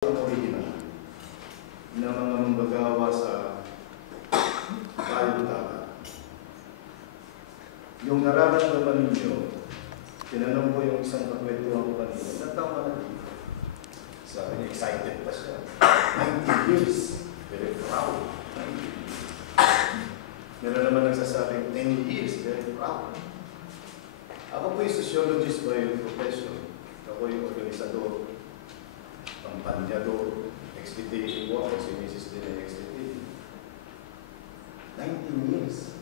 ang original na mga manggagawa sa bayong dagat. Yung nararamdaman ninyo, tinanong ko yung isang kakwentuhan ko kanina, ilang taon ka na dito? Sabi niya, excited pa siya. 90 years. Very proud. 90 years. Meron naman nagsasabing 10 years. Very proud. Ako po yung sociologist by profession. Ako yung organisador, kampanyador, expedition po. Ako si Mrs. Dina expedition. 19 years.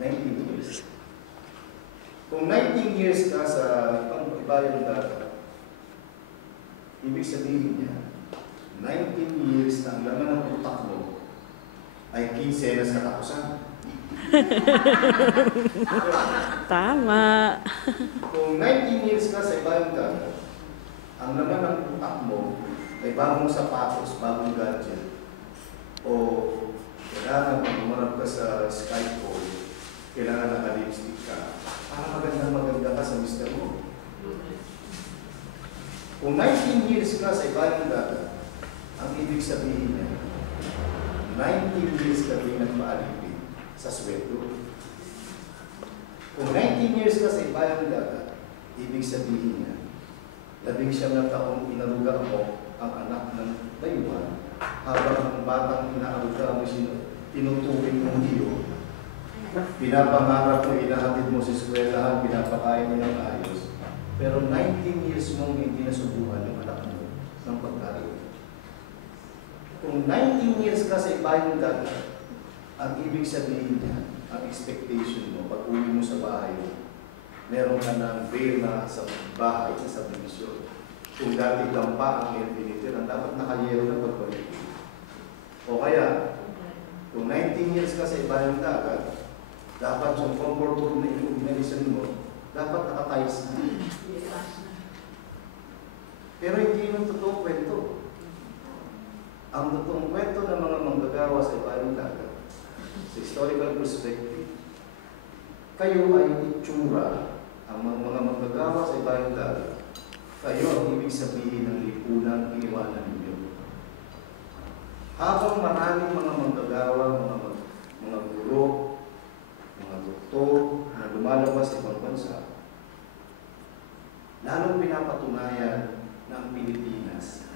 19 years. Kung 19 years ka sa ibayong dagat, ibig sabihin niya, 19 years na ang laman ng utak mo ay 15 na sa katapusan. Tama. Kung 19 years ka sa ibayong dagat, ang laman ng utak mo ay bagong sapatos, bagong gadget, o kailangan pag umarap ka sa Skype, kailangan naka-lipstick ka para maganda ka sa mister mo. Kung 19 years ka sa ibayong dagat, ang ibig sabihin niya, 19 years ka din nagpaalipin sa sweldo. Kung 19 years ka sa ibayong dagat, ibig sabihin niya, 11 taong inaruga mo ang anak ng dayuhan, habang ang batang inaaruga mo tinuturing mong iyo, pinapangarap mo, inahatid mo sa eskwelahan, pinapakain mo ng ayos. Pero 19 years mong hindi nasubukan yung anak mo ng pagkain. Kung 19 years ka sa ibayong dagat, ang ibig sabihin niya, ang expectation mo, pag uwi mo sa bahay mo, meron ka ng bail na sa bahay, sa subdivision. Kung dati dampa ang air filter, ang dapat nakayero na pagbalik. O kaya, kung 19 years ka sa ibayong dagat, dapat yung comfort room na inalisan mo, dapat nakatayos na. Pero hindi yung totoong kwento. Ang totoong kwento ng mga manggagawa sa ibayong dagat, sa historical perspective, kayo ay itsura, ang mga manggagawa sa ibayong dagat, kayo ang ibig sabihin ng lipunan iniwanan ninyo. Habang maraming mga manggagawa, mga guro, mga doktor na lumalabas sa ibang bansa, lalong pinapatunayan na ang Pilipinas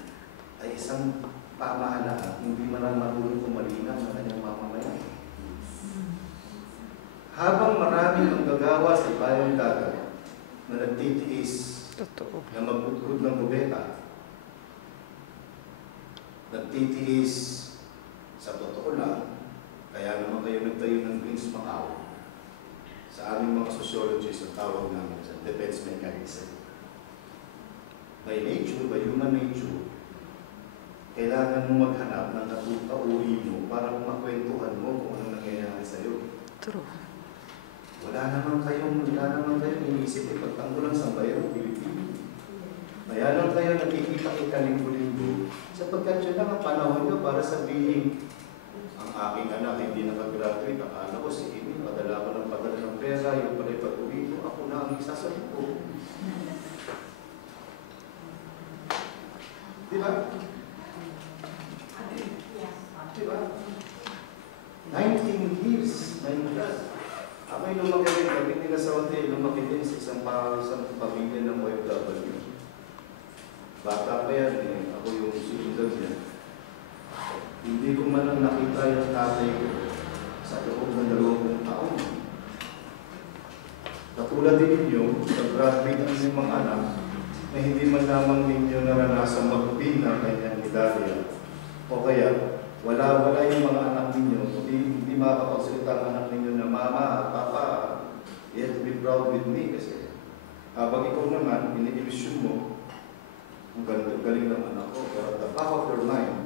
ay isang pamahalaan, hindi man lang marunong kumalinaw ng kanyang mamamayan. Habang maraming manggagawa sa ibayong dagat na nagtitiis na magbudgod ng kubeta, nagtitiis sa totoo lang, kaya naman kayo nagtayo ng Greens Macau. Sa aming mga sociologists, ang tawag namin sa defense mechanism. By nature, by human nature, kailangan mo maghanap ng kauri mo para makwentuhan mo kung ano nangyayari sa'yo. True. Wala naman kayong iniisip eh, pagtanggol lang sa bayang Pilipino. Kaya lang kayo nakikita ikalimbo-limbo sapagkat yun lang ang panahon nyo para sabihin, ang aking anak hindi nakagraduate, akala ko si Amy, padala ko ng pera, yung pala pag-uwi ko, ako na ang isasalit ko. Diba? Diba? 19 years, my God. Ako'y lumaki rin, kami nila sa hotel, lumaki din sa isang pamilya ng OFW. Bata pa yan eh, ako yung susunod niya. Hindi ko man lang nakita yung tatay ko sa loob ng 20 taon. Katulad din ninyo, nag-graduate ang inyong mga anak na hindi man lamang ninyo naranasan mag-pin ng kanyang medalya. O kaya, wala yung mga anak ninyo, hindi makakapagsalita ang anak ninyo na, Mama, Papa, you have to be proud with me. Kasi habang ikaw naman, ini-illusion mo, ang galing ng anak ko. Pero at the back of your mind,